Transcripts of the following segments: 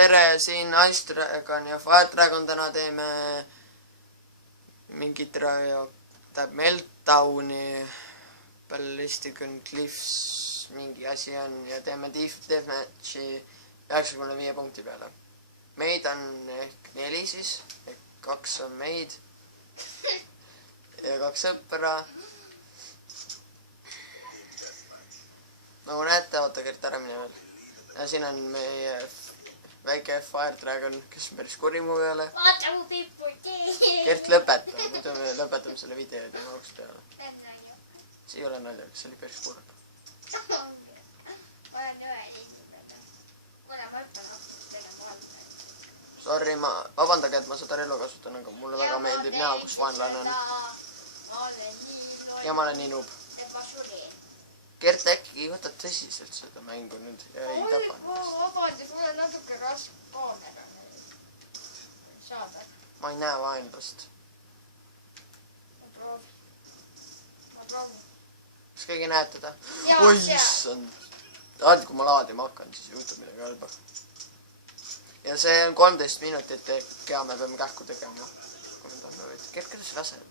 tere, siin Ice Dragon ja Fire Dragon, täna teeme mingit Meltdowni, Ballistic and Cliffs mingi asi on ja teeme Deathmatchi 95 punkti peale. Meid on ehk 4 siis, ehk 2 on meid ja 2 sõpra. Nagu näete, oota Gert ära mine veel. Ja siin on meie väike Fire Dragon, kes on päris kuri mu peale. Vaata mu pipputi. Gert lõpeta, muidu me lõpetame selle video ja teeme oleks peale. See ei ole naljakas, see oli päris kurb. Ma olen ühe lindu peale. Kuna ma õppan tegema valda. Sorry, vabandage, et ma seda relva kasutan, aga mulle väga meeldib näha, kus vaenlane on. Ja ma olen nii noob. Et ma surin. Gert äkki võtad tõsiselt seda mängu nüüd ja ei tapa ennast. Vabandust, mul on natuke raske kaamera saada. Ma ei näe vaenlast. Ma proovin. Kas keegi näeb teda? Jaa, Oi, seal. issand. Alati kui ma laadima hakkan, siis juhtub midagi halba. Ja see on 13 minutit, ehk ja me peame kähku tegema. Kui me tahame võita. Gert, kuidas lased?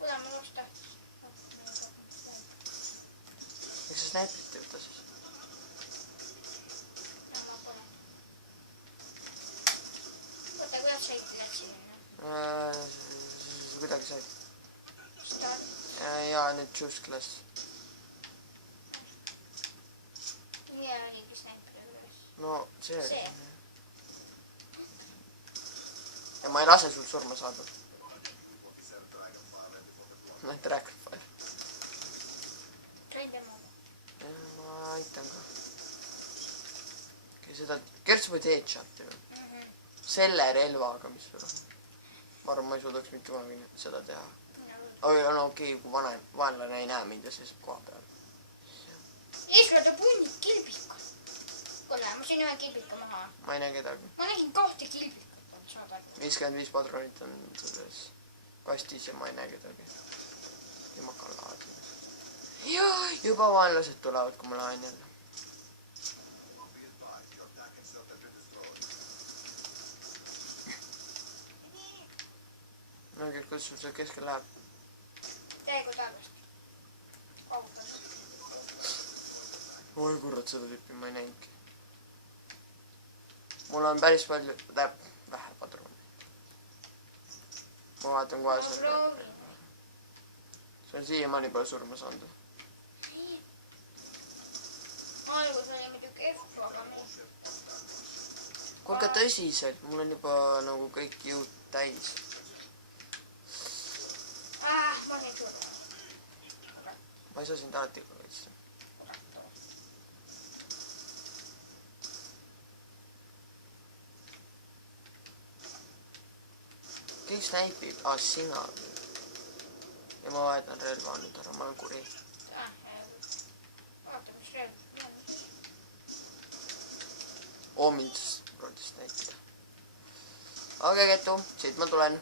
Kuna ma nõus tahtis. Miks sa snäiprit ei võta siis? Ja ma pole. Võta, kuidas sa läksin? Kuidagi sai. Start. Ja nüüd choose class. Nii oligi snäipri üles. No see oli. See. Ja ma ei lase sul surma saada. Näed Dragonfire. Train tema. Ma aitan ka. Seda Gert, sa võid headshot ju. Selle relvaga, mis sul on. Ma arvan, ma ei suudaks mitte kunagi seda teha. Aga no okei, kui vaenlane ei näe mind ja seisab koha peal. Eestlase punnid kilbika. Kuule, ma siin ühe kilbika maha. Ma ei näe kedagi. Ma nägin 2 kilbikat. 55 padronit on selles kastis ja ma ei näe kedagi. Ja ma hakkan laadima. Jaa, juba vaenlased tulevad, kui ma laen jälle. No Gert, kuidas sul see keskel läheb? Täiegu tagasi. Kaugas. Oi kurat, seda tüüpi ma ei näinudki. Mul on päris palju, vähe padroni. Ma vaatan kohe selle. See on siiamaani pole surma saanud. Algus oli muidugi F-aga. Kuulge tõsiselt, mul on juba nagu kõik jõud täis. Ma ei tule. Ma ei saa sind alati kaitsta. Keegi snäipib? Sina. Ja ma vahetan relva nüüd ära, ma olen kuri. Vaata, mis veel. Mind proovis snäipida. Aga Ketu, siit ma tulen.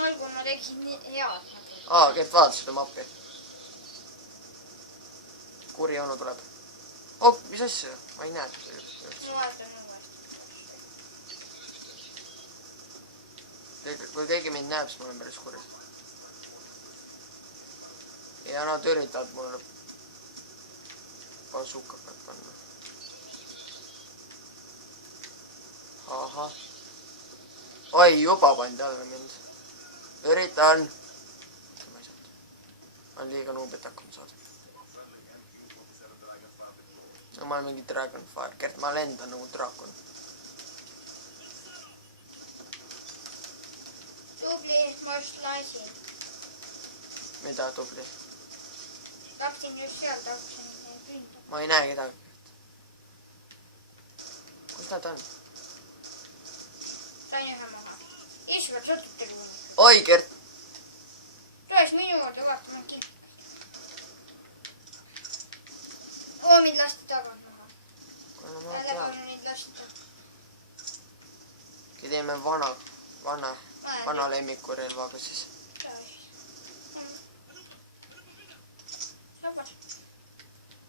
Algus ma tegin nii head. Gert, vaata seda mappi. Kuri onu tuleb. Mis asja? Ma ei näe seda. Ma vaatan õue. Kui keegi mind näeb, siis ma olen päris kuri. Ja nad üritavad mulle bazookakat panna. Ahah. Oi, juba pandi alla mind. Üritan. Ma ei saanud. On liiga nuub, et hakkama saada. No ma olen mingi Dragonfire. Gert, ma lendan nagu draakon. Tubli, ma just laisin. Mida tubli? Tahtsin just seal, tahtsin pünda. Ma ei näe kedagi. Kus nad on? Sain ühe maha. Isvad satute kuhugi. Oi, Gert! Tuleks minu juurde vaatama kilp. Mind lasti tagant maha. Kuna ma Jälle tean. palun neid lasta. Teeme vana lemmiku relvaga siis.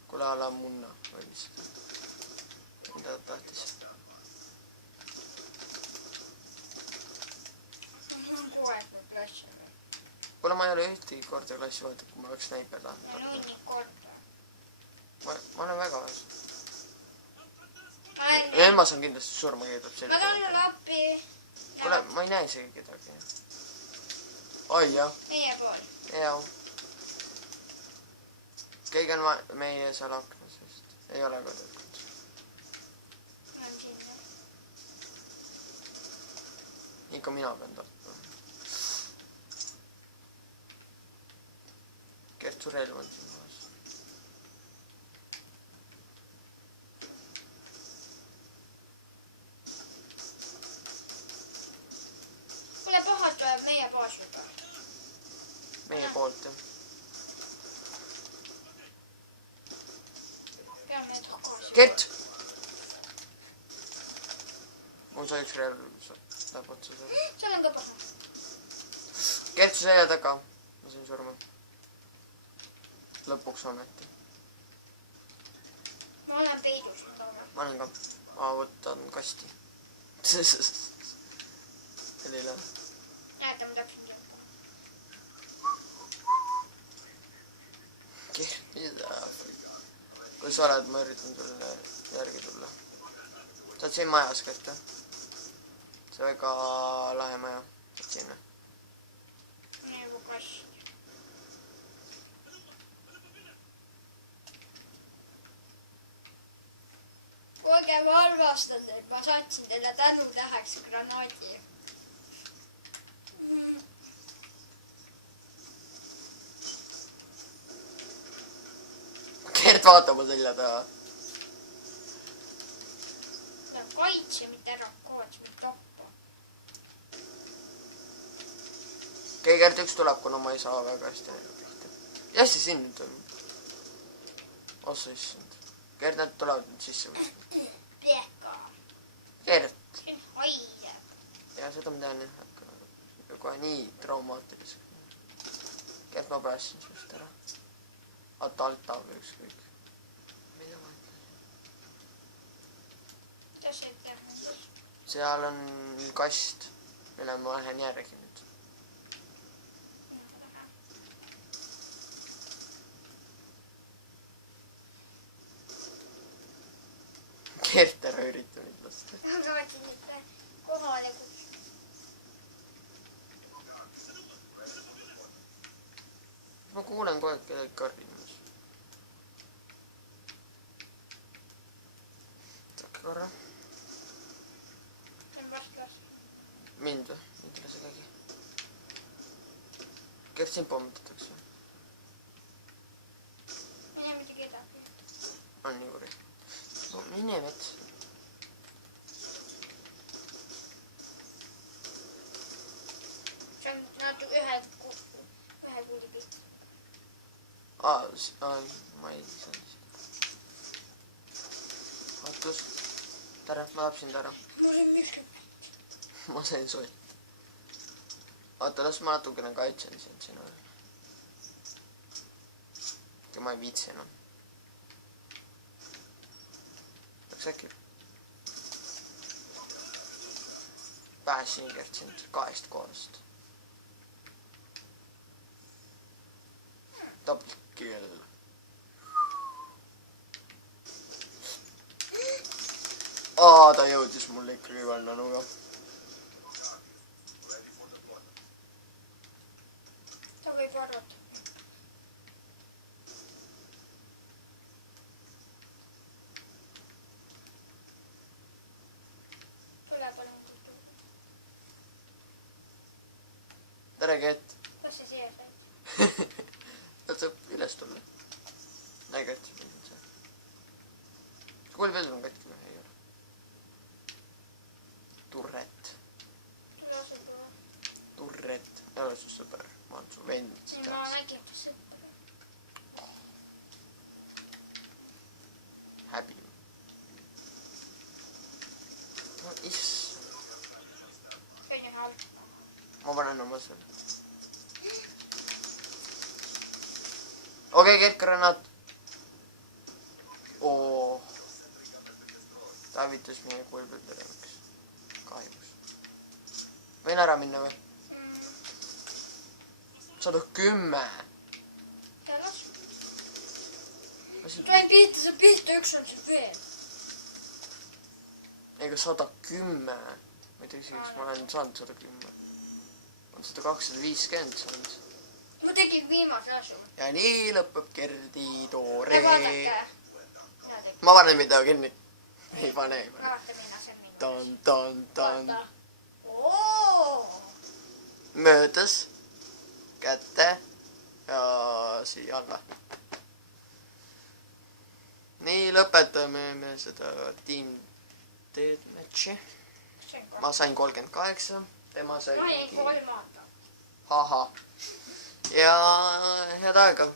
Kuule, ala munna või mis? Mida ta tahtis? ei ole ühtegi korda klassi vaadanud, kui ma oleks snaiper tahtnud. no nii korda. Ma olen väga vaes. nüüd Nüüd ma saan kindlasti surma keeldub selline. ma tahan sulle appi. kuule, ma ei näe isegi kedagi. oi jah, meie pool. hea. keegi on meie seal aknas vist. ei ole ka tegelikult. ma olen siin. ikka mina pean tapma. Kertu relv on siin maas. kuule, pahad tuleb meie baas juba. meie poolt jah. peame tagasi. Kert! mul sai üks relv läheb otsa seal. seal on ka paha. Kert su selja taga. ma sain surma. lõpuks ometi. ma olen peidus nüüd aga. ma olen ka. ma võtan kasti. Selline. näeta, ma täpselt tean. Kert, mida? kui sa oled, ma üritan sulle järgi tulla. sa oled siin majas, Kert või? see väga lahe maja. sa oled siin või? nagu kast. kuulge, ma armastan teid, ma saatsin teile tänutäheks granaadi. Kert, vaata oma selja taha. see on kaitse, mitte ära kaots, mitte tappa. okei, Kert, üks tuleb, kuna ma ei saa väga hästi neile pihta. ja hästi siin nüüd toimub. ossa issand. Kert, nad tulevad nüüd sisse. Pehka. Kert. see on haige. ja seda ma tean jah, aga kohe nii traumaatiliseks. Kert, ma päästsin sinust ära. Atalta või ükskõik. mida ma ütlen? mida see teeb nendest? seal on kast, mille ma lähen järgi nüüd. Kert, ära ürita nüüd lasta. ma saatsin nüüd kohale, kus ma kuulen kogu aeg kedagi karjumas. oodake korra. see on vastas. mind või? mind ei lase keegi. Kert, sind pommitatakse. ma ei näe mitte kedagi. on nii kuri. no mine metsa. see on natuke ühe kuuli pikk. ma ei saanud seda. ootus. tere, ma tahan sind ära. mul on miski. ma sain sott. oota, las ma natukene kaitsen sind sinu. ma ei viitsi enam. peaks äkki. pääsin Kert sind 2 kohast. Double kill. ta jõudis mulle ikkagi vannanuga. ta võib arvata. tule palun. tere, Kert. kas sa siia said? ta saab üles tulla. näe, Kert. koolipõld on katki või? ei ole. Turret. tule osa tuua. Turret. ei ole su sõber. ma olen su vend. ma nägin ta sõpra. häbi. no issand. see on ju halb. ma panen oma selle. okei, Kert, granaat. oo. ta hävitas meie koolipõlderiks. kahjuks. võin ära minna või? 110. sain pihta, see pihta, üks on siin veel. Ega 110. Ma ei tea isegi, kas ma olen saanud 110. On 150 saanud. Ma tegin viimase asu. Ja nii lõpeb Gerdi toore. Vaadake. Ma panen video kinni. Ei pane. Vaata minna seal mingi. Tan. Oo! Möödas. Kätte. Ja siia alla. Nii lõpetame me seda Team Deathmatchi. Ma sain 38. Tema sai Ma jäin kolmanda. Haha. Ja head aega.